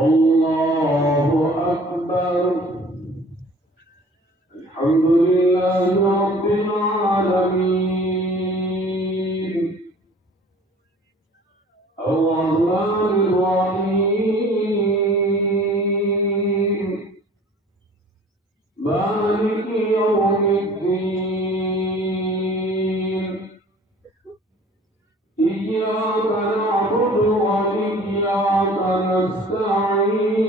الله أكبر. الحمد لله رب العالمين الرحمن الرحيم مالك يوم الدين إياك نعبد وإياك نستعين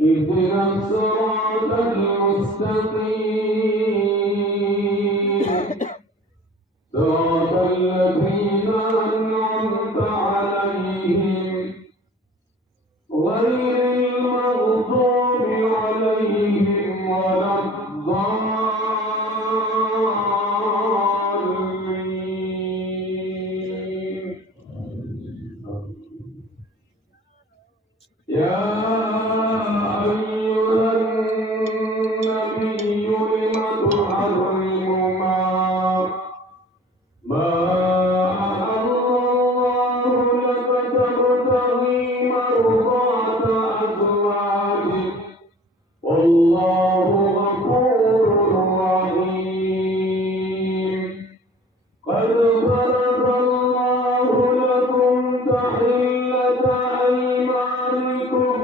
اهدنا الصراط المستقيم صراط الذين أنعمت عليهم غير المغضوب عليهم ولا الضالين. يا أيها النبي لم تحرم ما أحل الله لك تبتغي مرضات أزواجك والله غفور رحيم. قد فرض الله لكم تحلة أيمانكم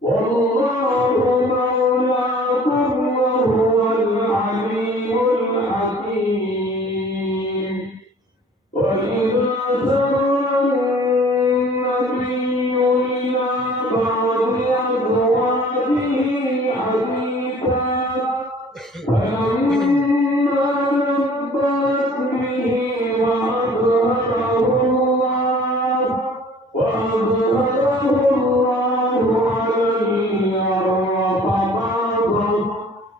والله مولاكم وهو العليم الحكيم. وإذا سر النبي إلى بعض أزواجه حديثا فلما نبأت به وأظهره الله عليه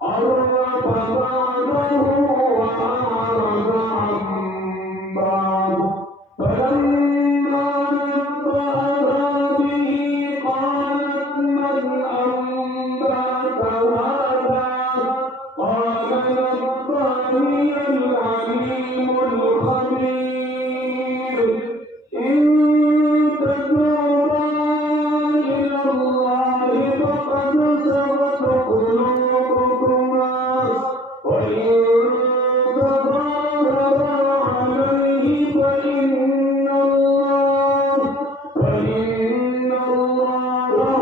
عرف بعضه وأعرض عن بعض. فلما نبأها به قالت من أنبأك هذا؟ قال نبأني العليم الخبير. إن تتوبا إلى الله فقد سغت قلوبكما وإن تظاهرا عليه فإن الله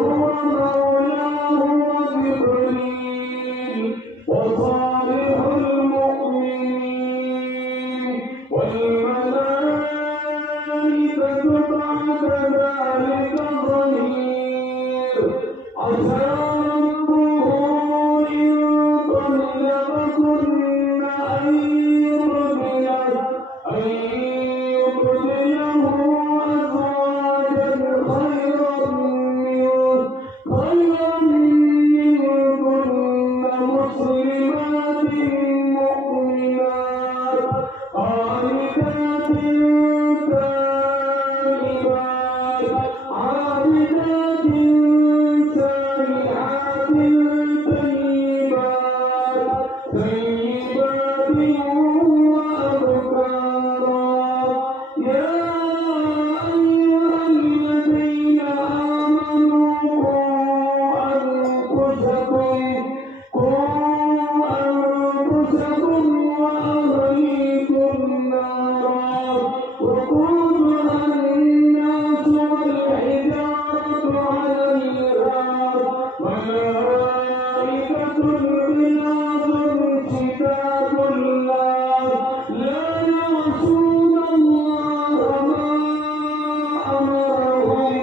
هو مولاه وجبريل وصالح المؤمنين والملائكة بعد ذلك ظهير. عسى ربه إن طلقكن أن يبدله أزواجا خيرا منكن مسلمات مؤمنات قانتات تائبات عابدات سائحات طيبات وأبكارا. يا أيها الذين آمنوا قوا أنفسكم وأهليكم نارا وقودها الناس والحجارة عليها ملائكة غلاظ شداد لا يعصون الله ما أمرهم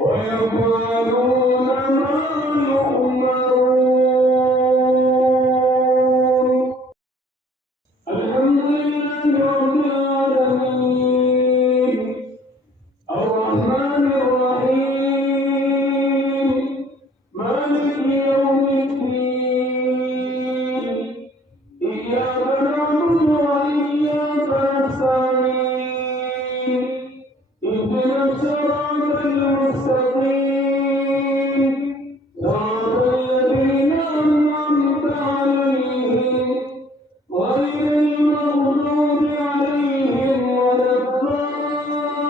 ويفعلون ما يؤمرون. الحمد لله رب العالمين الرحمن الرحيم مالك يوم الدين إياك نعبد وإياك نستعين اهدنا الصراط المستقيم صراط الذين أنعمت عليهم غير المغضوب عليهم ولا الضالين.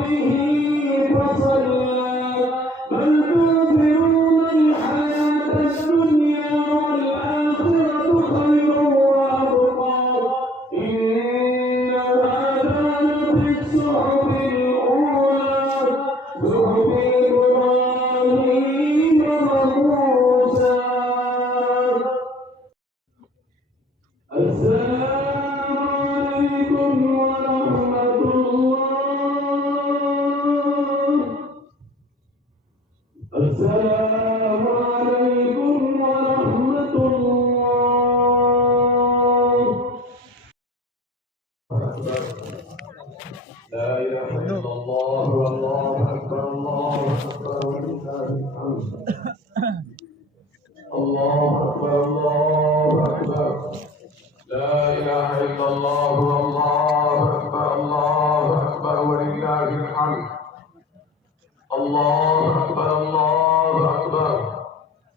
به فصلى بل تؤثرون الحياة الدنيا والآخرة خير وأبقى إن هذا لفي الصحف الأولى صحف إبراهيم وموسى. السلام عليكم ورحمة الله. السلام عليكم ورحمة الله. لا إله إلا الله والله أكبر الله أكبر ولله الحمد. الله أكبر الله أكبر. لا إله إلا الله والله أكبر الله أكبر ولله الحمد. الله أكبر الله أكبر.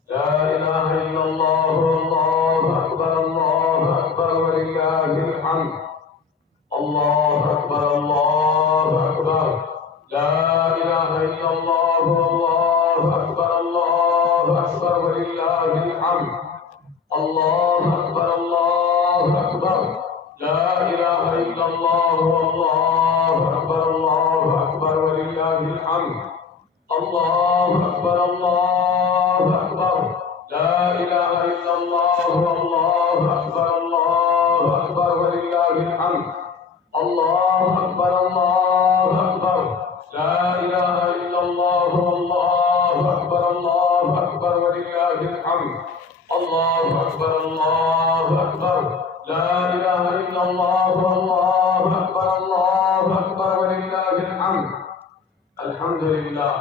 لا إله إلا الله والله أكبر الله أكبر ولله الحمد. الله أكبر الله أكبر. لا إله إلا الله والله أكبر الله أكبر ولله الحمد. الله أكبر الله أكبر. لا إله إلا الله والله أكبر الله أكبر ولله الحمد. الله أكبر الله أكبر. لا إله إلا الله والله أكبر الله أكبر ولله الحمد. الله أكبر الله أكبر. لا إله إلا الله والله أكبر الله أكبر ولله الحمد. الله أكبر الله أكبر. لا إله إلا الله والله أكبر الله أكبر ولله الحمد. الحمد لله.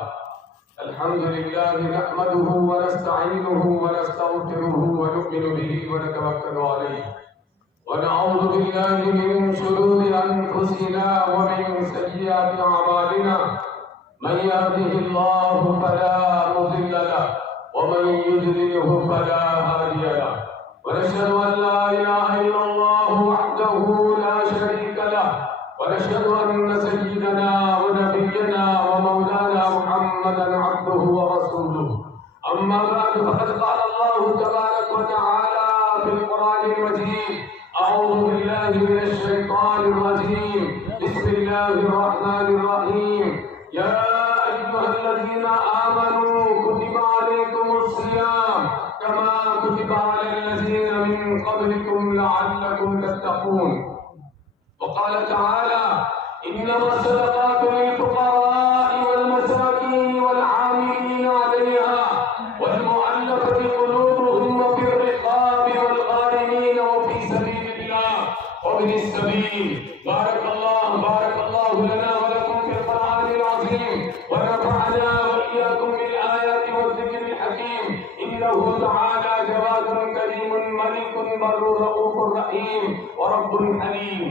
الحمد لله نحمده ونستعينه ونستغفره ونؤمن به ونتوكل عليه ونعوذ بالله من شرور أنفسنا ومن سيئات أعمالنا. من يهده الله فلا مضل له ومن يضلله فلا هادي له. ونشهد أن لا إله إلا الله وحده لا شريك له. ونشهد أن سيدنا ونبينا ومولانا محمدا عبده ورسوله. أما بعد فقد قال الله تبارك وتعالى في القرآن المجيد: أعوذ بالله من الشيطان الرجيم. بسم الله الرحمن الرحيم. يا أيها الذين آمنوا كتب عليكم الصيام كما كتب على الذين من قبلكم لعلكم تتقون. وقال تعالى: إنما الصدقات للفقراء والمساكين والعاملين عليها والمؤلفة قلوبهم وفي الرقاب والغارمين وفي سبيل الله وابن السبيل. بارك الله لنا ولكم في القرآن العظيم ونفعنا وإياكم بالآيات والذكر الحكيم. إنه تعالى جواد كريم ملك بر رؤوف رحيم ورب حليم.